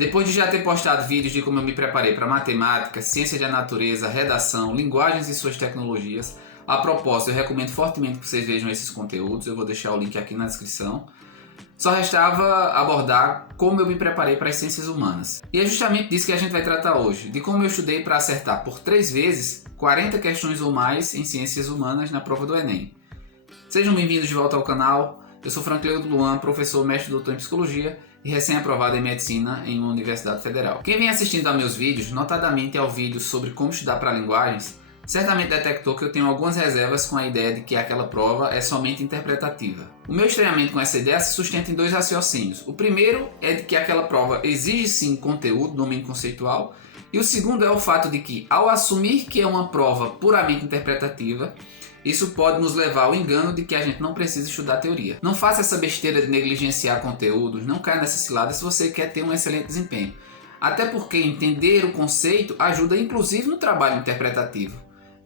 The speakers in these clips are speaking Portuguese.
Depois de já ter postado vídeos de como eu me preparei para matemática, ciência da natureza, redação, linguagens e suas tecnologias, a propósito, eu recomendo fortemente que vocês vejam esses conteúdos, eu vou deixar o link aqui na descrição. Só restava abordar como eu me preparei para as ciências humanas. E é justamente disso que a gente vai tratar hoje, de como eu estudei para acertar por 3 vezes 40 questões ou mais em ciências humanas na prova do Enem. Sejam bem-vindos de volta ao canal, eu sou Franklin Luan, professor, mestre, doutor em psicologia e recém-aprovado em medicina em uma universidade federal. Quem vem assistindo a meus vídeos, notadamente ao vídeo sobre como estudar para linguagens, certamente detectou que eu tenho algumas reservas com a ideia de que aquela prova é somente interpretativa. O meu estranhamento com essa ideia se sustenta em 2 raciocínios. O primeiro é de que aquela prova exige sim conteúdo, domínio conceitual, e o segundo é o fato de que, ao assumir que é uma prova puramente interpretativa, isso pode nos levar ao engano de que a gente não precisa estudar teoria. Não faça essa besteira de negligenciar conteúdos, não caia nessa cilada se você quer ter um excelente desempenho. Até porque entender o conceito ajuda inclusive no trabalho interpretativo,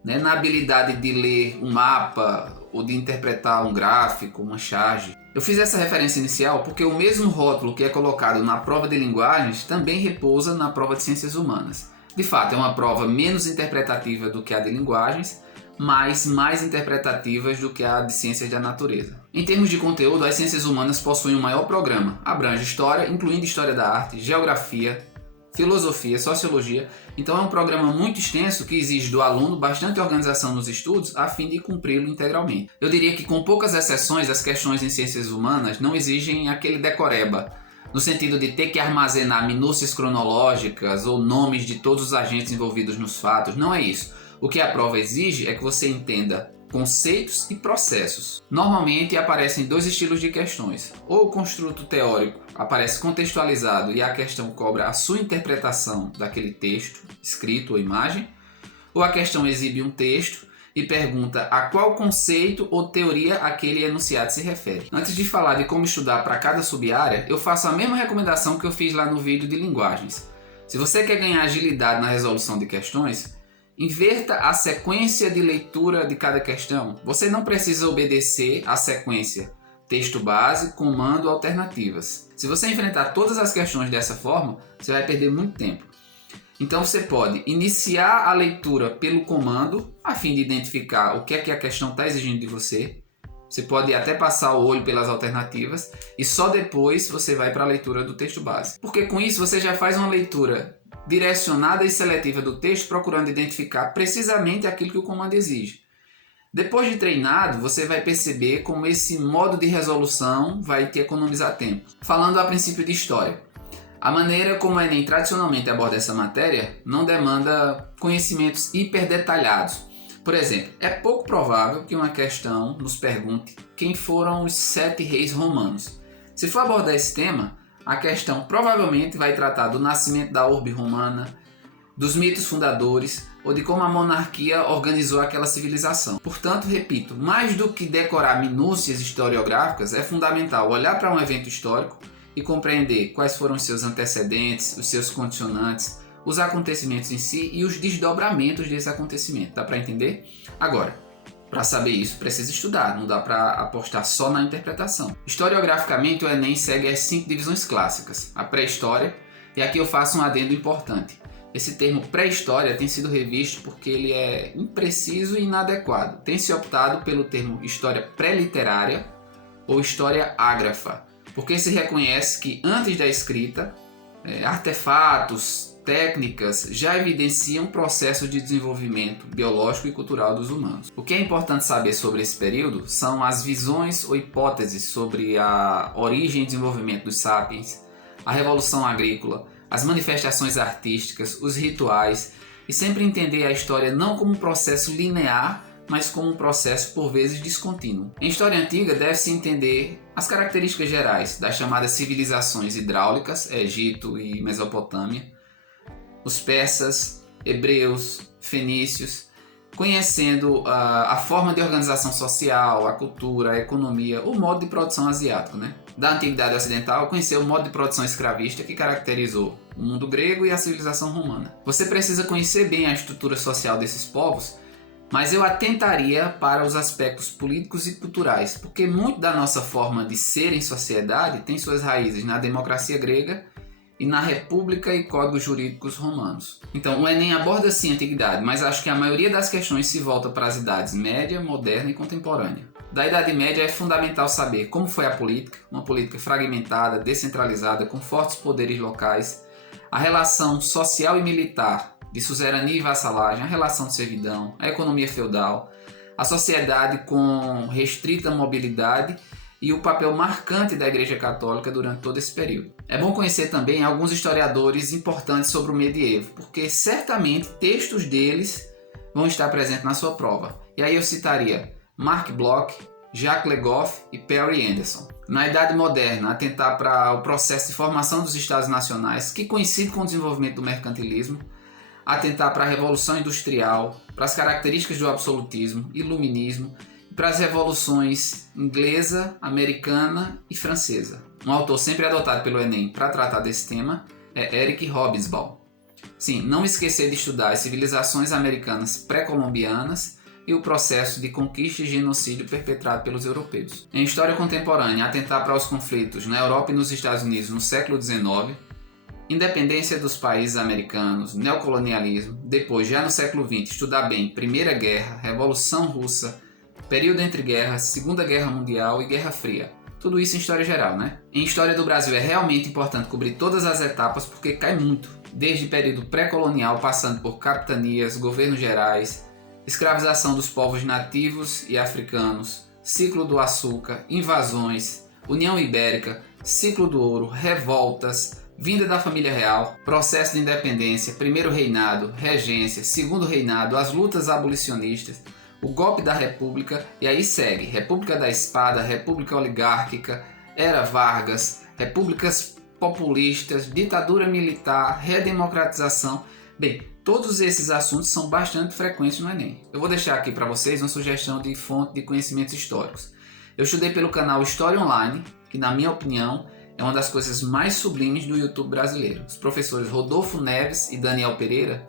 né? Na habilidade de ler um mapa ou de interpretar um gráfico, uma charge. Eu fiz essa referência inicial porque o mesmo rótulo que é colocado na prova de linguagens também repousa na prova de ciências humanas. De fato, é uma prova menos interpretativa do que a de linguagens, mas mais interpretativas do que a de ciências da natureza. Em termos de conteúdo, as ciências humanas possuem um maior programa. Abrange história, incluindo história da arte, geografia, filosofia, sociologia. Então é um programa muito extenso que exige do aluno bastante organização nos estudos a fim de cumpri-lo integralmente. Eu diria que com poucas exceções, as questões em ciências humanas não exigem aquele decoreba, no sentido de ter que armazenar minúcias cronológicas ou nomes de todos os agentes envolvidos nos fatos. Não é isso. O que a prova exige é que você entenda conceitos e processos. Normalmente aparecem 2 estilos de questões. Ou o construto teórico aparece contextualizado e a questão cobra a sua interpretação daquele texto, escrito ou imagem, ou a questão exibe um texto e pergunta a qual conceito ou teoria aquele enunciado se refere. Antes de falar de como estudar para cada sub-área, eu faço a mesma recomendação que eu fiz lá no vídeo de linguagens. Se você quer ganhar agilidade na resolução de questões, inverta a sequência de leitura de cada questão. Você não precisa obedecer a sequência texto base, comando, alternativas. Se você enfrentar todas as questões dessa forma, você vai perder muito tempo. Então você pode iniciar a leitura pelo comando, a fim de identificar o que é que a questão está exigindo de você. Você pode até passar o olho pelas alternativas e só depois você vai para a leitura do texto base. Porque com isso você já faz uma leitura direcionada e seletiva do texto, procurando identificar precisamente aquilo que o comando exige. Depois de treinado, você vai perceber como esse modo de resolução vai te economizar tempo. Falando a princípio de história, a maneira como o Enem tradicionalmente aborda essa matéria não demanda conhecimentos hiper detalhados. Por exemplo, é pouco provável que uma questão nos pergunte quem foram os 7 reis romanos. Se for abordar esse tema, a questão provavelmente vai tratar do nascimento da urbe romana, dos mitos fundadores ou de como a monarquia organizou aquela civilização. Portanto, repito, mais do que decorar minúcias historiográficas, é fundamental olhar para um evento histórico e compreender quais foram os seus antecedentes, os seus condicionantes, os acontecimentos em si e os desdobramentos desse acontecimento. Dá para entender? Agora, para saber isso, precisa estudar, não dá para apostar só na interpretação. Historiograficamente, o Enem segue as 5 divisões clássicas. A pré-história, e aqui eu faço um adendo importante. Esse termo pré-história tem sido revisto porque ele é impreciso e inadequado. Tem se optado pelo termo história pré-literária ou história ágrafa, porque se reconhece que antes da escrita, artefatos, técnicas já evidenciam processos de desenvolvimento biológico e cultural dos humanos. O que é importante saber sobre esse período são as visões ou hipóteses sobre a origem e desenvolvimento dos sapiens, a revolução agrícola, as manifestações artísticas, os rituais, e sempre entender a história não como um processo linear, mas como um processo por vezes descontínuo. Em história antiga deve-se entender as características gerais das chamadas civilizações hidráulicas, Egito e Mesopotâmia, os persas, hebreus, fenícios, conhecendo a forma de organização social, a cultura, a economia, o modo de produção asiático, né? Da antiguidade ocidental, conhecer o modo de produção escravista que caracterizou o mundo grego e a civilização romana. Você precisa conhecer bem a estrutura social desses povos, mas eu atentaria para os aspectos políticos e culturais, porque muito da nossa forma de ser em sociedade tem suas raízes na democracia grega e e na República e Códigos Jurídicos Romanos. Então, o Enem aborda sim a antiguidade, mas acho que a maioria das questões se volta para as idades média, moderna e contemporânea. Da Idade Média é fundamental saber como foi a política, uma política fragmentada, descentralizada, com fortes poderes locais, a relação social e militar de suzerania e vassalagem, a relação de servidão, a economia feudal, a sociedade com restrita mobilidade e o papel marcante da Igreja Católica durante todo esse período. É bom conhecer também alguns historiadores importantes sobre o medievo, porque certamente textos deles vão estar presentes na sua prova. E aí eu citaria Mark Bloch, Jacques Le Goff e Perry Anderson. Na Idade Moderna, atentar para o processo de formação dos Estados Nacionais, que coincide com o desenvolvimento do mercantilismo, atentar para a Revolução Industrial, para as características do absolutismo, iluminismo, para as revoluções inglesa, americana e francesa. Um autor sempre adotado pelo Enem para tratar desse tema é Eric Hobsbawm. Sim, não esquecer de estudar as civilizações americanas pré-colombianas e o processo de conquista e genocídio perpetrado pelos europeus. Em história contemporânea, atentar para os conflitos na Europa e nos Estados Unidos no século XIX, independência dos países americanos, neocolonialismo, depois, já no século XX, estudar bem Primeira Guerra, Revolução Russa, período entre guerras, Segunda Guerra Mundial e Guerra Fria. Tudo isso em história geral, né? Em história do Brasil é realmente importante cobrir todas as etapas porque cai muito, desde período pré-colonial, passando por capitanias, governos gerais, escravização dos povos nativos e africanos, ciclo do açúcar, invasões, União Ibérica, ciclo do ouro, revoltas, vinda da família real, processo de independência, primeiro reinado, regência, segundo reinado, as lutas abolicionistas, o golpe da República, e aí segue República da Espada, República Oligárquica, Era Vargas, repúblicas populistas, ditadura militar, redemocratização. Bem, todos esses assuntos são bastante frequentes no Enem. Eu vou deixar aqui para vocês uma sugestão de fonte de conhecimentos históricos. Eu estudei pelo canal História Online, que na minha opinião é uma das coisas mais sublimes do YouTube brasileiro. Os professores Rodolfo Neves e Daniel Pereira,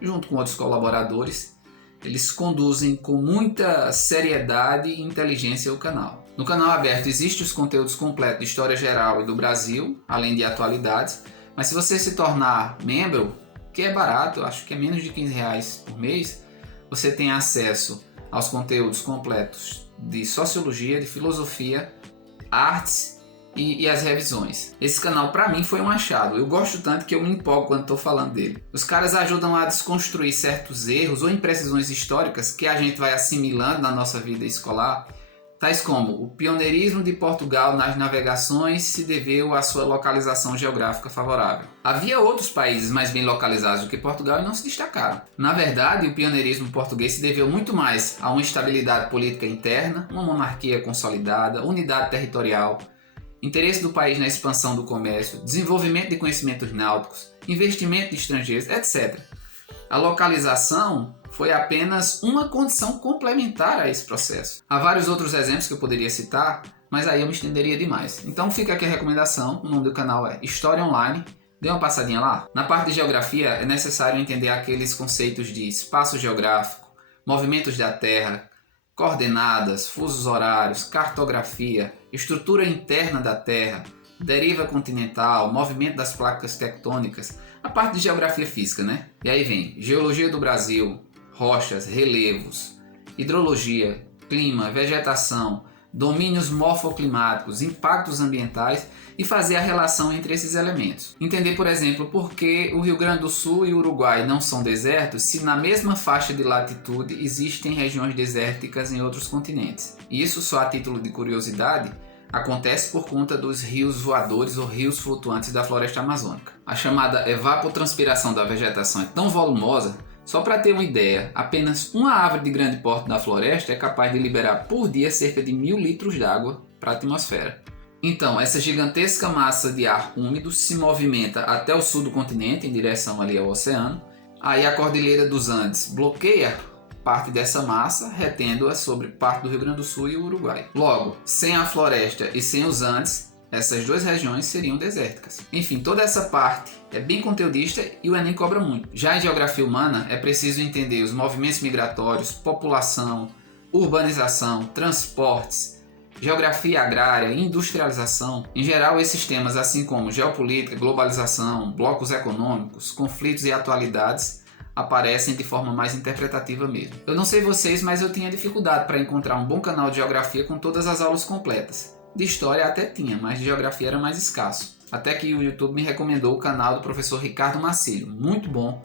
junto com outros colaboradores, eles conduzem com muita seriedade e inteligência o canal. No canal aberto existem os conteúdos completos de história geral e do Brasil, além de atualidades, mas se você se tornar membro, que é barato, eu acho que é menos de R$15 por mês, você tem acesso aos conteúdos completos de sociologia, de filosofia, artes e as revisões. Esse canal para mim foi um achado, eu gosto tanto que eu me empolgo quando estou falando dele. Os caras ajudam a desconstruir certos erros ou imprecisões históricas que a gente vai assimilando na nossa vida escolar, tais como o pioneirismo de Portugal nas navegações se deveu à sua localização geográfica favorável. Havia outros países mais bem localizados do que Portugal e não se destacaram. Na verdade, o pioneirismo português se deveu muito mais a uma estabilidade política interna, uma monarquia consolidada, unidade territorial, interesse do país na expansão do comércio, desenvolvimento de conhecimentos náuticos, investimento de estrangeiros, etc. A localização foi apenas uma condição complementar a esse processo. Há vários outros exemplos que eu poderia citar, mas aí eu me estenderia demais. Então fica aqui a recomendação, o nome do canal é História Online, dê uma passadinha lá. Na parte de geografia é necessário entender aqueles conceitos de espaço geográfico, movimentos da Terra, coordenadas, fusos horários, cartografia, estrutura interna da Terra, deriva continental, movimento das placas tectônicas, a parte de geografia física, né? E aí vem geologia do Brasil, rochas, relevos, hidrologia, clima, vegetação, domínios morfoclimáticos, impactos ambientais e fazer a relação entre esses elementos. Entender, por exemplo, por que o Rio Grande do Sul e o Uruguai não são desertos se na mesma faixa de latitude existem regiões desérticas em outros continentes. E isso, só a título de curiosidade, acontece por conta dos rios voadores ou rios flutuantes da floresta amazônica. A chamada evapotranspiração da vegetação é tão volumosa, só para ter uma ideia, apenas uma árvore de grande porte da floresta é capaz de liberar por dia cerca de 1000 litros de água para a atmosfera. Então, essa gigantesca massa de ar úmido se movimenta até o sul do continente, em direção ali ao oceano. Aí a Cordilheira dos Andes bloqueia parte dessa massa, retendo-a sobre parte do Rio Grande do Sul e o Uruguai. Logo, sem a floresta e sem os Andes, essas duas regiões seriam desérticas. Enfim, toda essa parte é bem conteudista e o Enem cobra muito. Já em geografia humana, é preciso entender os movimentos migratórios, população, urbanização, transportes, geografia agrária e industrialização. Em geral, esses temas, assim como geopolítica, globalização, blocos econômicos, conflitos e atualidades, aparecem de forma mais interpretativa mesmo. Eu não sei vocês, mas eu tinha dificuldade para encontrar um bom canal de geografia com todas as aulas completas. De história até tinha, mas de geografia era mais escasso. Até que o YouTube me recomendou o canal do professor Ricardo Marcílio, muito bom,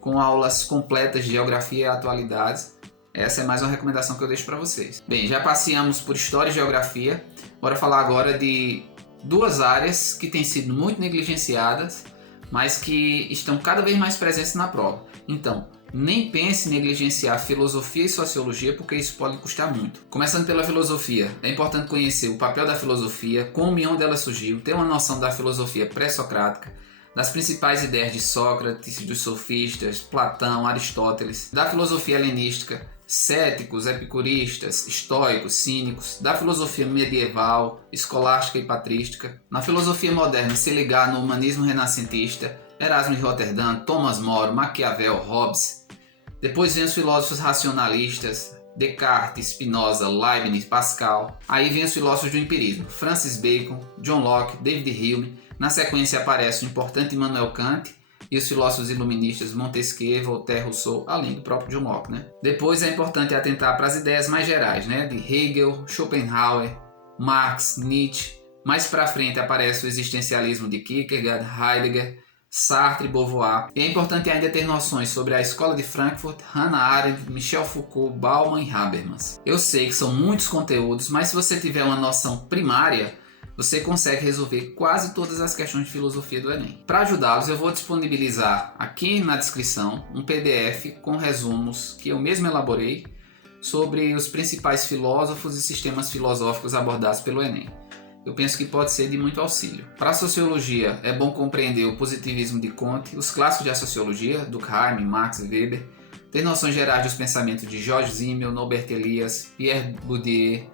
com aulas completas de geografia e atualidades. Essa é mais uma recomendação que eu deixo para vocês. Bem, já passeamos por história e geografia. Bora falar agora de duas áreas que têm sido muito negligenciadas, mas que estão cada vez mais presentes na prova. Então, nem pense em negligenciar filosofia e sociologia, porque isso pode custar muito. Começando pela filosofia, é importante conhecer o papel da filosofia, como e onde ela surgiu, ter uma noção da filosofia pré-socrática, das principais ideias de Sócrates, dos sofistas, Platão, Aristóteles, da filosofia helenística, céticos, epicuristas, estoicos, cínicos, da filosofia medieval, escolástica e patrística. Na filosofia moderna, se ligar no humanismo renascentista, Erasmo de Roterdã, Thomas More, Maquiavel, Hobbes. Depois vem os filósofos racionalistas, Descartes, Spinoza, Leibniz, Pascal. Aí vem os filósofos do empirismo, Francis Bacon, John Locke, David Hume. Na sequência aparece o importante Immanuel Kant e os filósofos iluministas Montesquieu, Voltaire, Rousseau, além do próprio John Locke, Depois é importante atentar para as ideias mais gerais, de Hegel, Schopenhauer, Marx, Nietzsche. Mais para frente aparece o existencialismo de Kierkegaard, Heidegger, Sartre e Beauvoir. E é importante ainda ter noções sobre a Escola de Frankfurt, Hannah Arendt, Michel Foucault, Bauman e Habermas. Eu sei que são muitos conteúdos, mas se você tiver uma noção primária, você consegue resolver quase todas as questões de filosofia do Enem. Para ajudá-los, eu vou disponibilizar aqui na descrição um PDF com resumos que eu mesmo elaborei sobre os principais filósofos e sistemas filosóficos abordados pelo Enem. Eu penso que pode ser de muito auxílio. Para a sociologia, é bom compreender o positivismo de Comte, os clássicos da sociologia, Durkheim, Marx e Weber, ter noções gerais dos pensamentos de George Simmel, Norbert Elias, Pierre Bourdieu,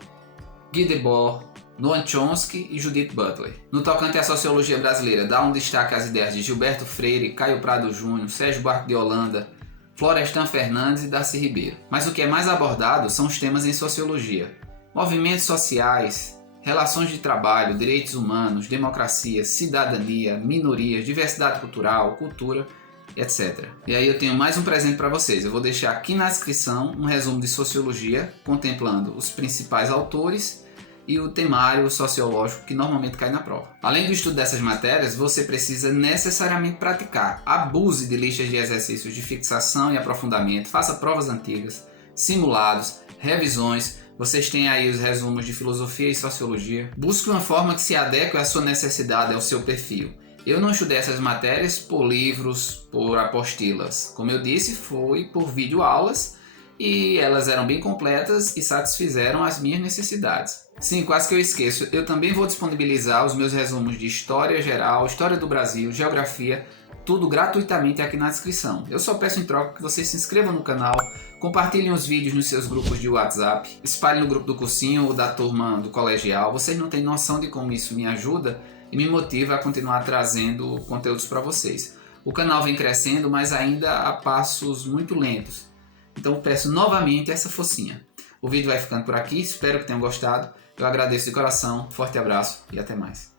Guy Debord, Noam Chomsky e Judith Butler. No tocante à sociologia brasileira, dá um destaque às ideias de Gilberto Freire, Caio Prado Júnior, Sérgio Buarque de Holanda, Florestan Fernandes e Darcy Ribeiro. Mas o que é mais abordado são os temas em sociologia: movimentos sociais, relações de trabalho, direitos humanos, democracia, cidadania, minorias, diversidade cultural, cultura, etc. E aí eu tenho mais um presente para vocês. Eu vou deixar aqui na descrição um resumo de sociologia, contemplando os principais autores e o temário sociológico que normalmente cai na prova. Além do estudo dessas matérias, você precisa necessariamente praticar. Abuse de listas de exercícios de fixação e aprofundamento, faça provas antigas, simulados, revisões. Vocês têm aí os resumos de filosofia e sociologia. Busque uma forma que se adeque à sua necessidade, ao seu perfil. Eu não estudei essas matérias por livros, por apostilas. Como eu disse, foi por videoaulas e elas eram bem completas e satisfizeram as minhas necessidades. Sim, quase que eu esqueço. Eu também vou disponibilizar os meus resumos de história geral, história do Brasil, geografia, tudo gratuitamente aqui na descrição. Eu só peço em troca que vocês se inscrevam no canal, compartilhem os vídeos nos seus grupos de WhatsApp, espalhem no grupo do cursinho ou da turma do colegial. Vocês não têm noção de como isso me ajuda e me motiva a continuar trazendo conteúdos para vocês. O canal vem crescendo, mas ainda a passos muito lentos. Então peço novamente essa forcinha. O vídeo vai ficando por aqui, espero que tenham gostado. Eu agradeço de coração, forte abraço e até mais.